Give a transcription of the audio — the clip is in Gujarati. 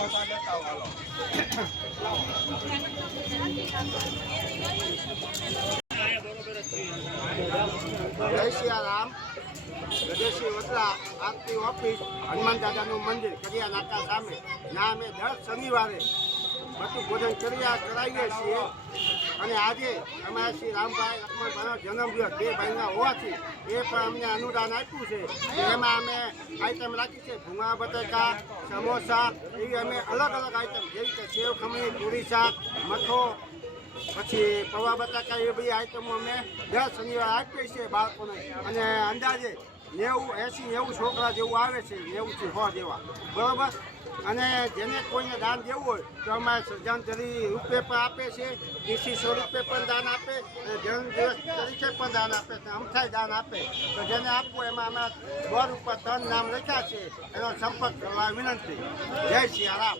જય સિયારામ. ગઢેશી વતરા આરતી ઓફિસ હનુમાન દાદાનું મંદિર કરિયા નાકા સામે ના અમે દર શનિવારે બધું ભોજન કરાવીએ છીએ. અને આજે અમારા શ્રી રામભાઈ લક્ષ્મણભાઈનો જન્મદિવસ બે ભાઈના હોવાથી એ પણ અમને અનુદાન આપ્યું છે. એમાં અમે આઈટમ રાખી છે ભૂંગળા બટાકા, સમોસા, એવી અમે અલગ અલગ આઈટમ જેવી કે સેવ ખમણી, પૂરી શાક, મઠો, પછી પૌવા બટાકા, એ બધી આઈટમો અમે દર શનિવારે આપીએ છીએ બાળકોને. અને અંદાજે 80-90 છોકરા જેવું આવે છે, 90થી 100 જેવા, બરાબર. અને જેને કોઈને દાન દેવું હોય તો અમારે શ્રદ્ધાંજલિ રૂપે પણ આપે છે, દેશી સ્વરૂપે પણ દાન આપે, અને જન્મદિવસ તરીકે પણ દાન આપે, અમથાય દાન આપે. તો જેને આપવું એમાં અમારા બોર્ડ ઉપર 3 નામ લખ્યા છે, એનો સંપર્ક કરવા વિનંતી. જય સિયારામ.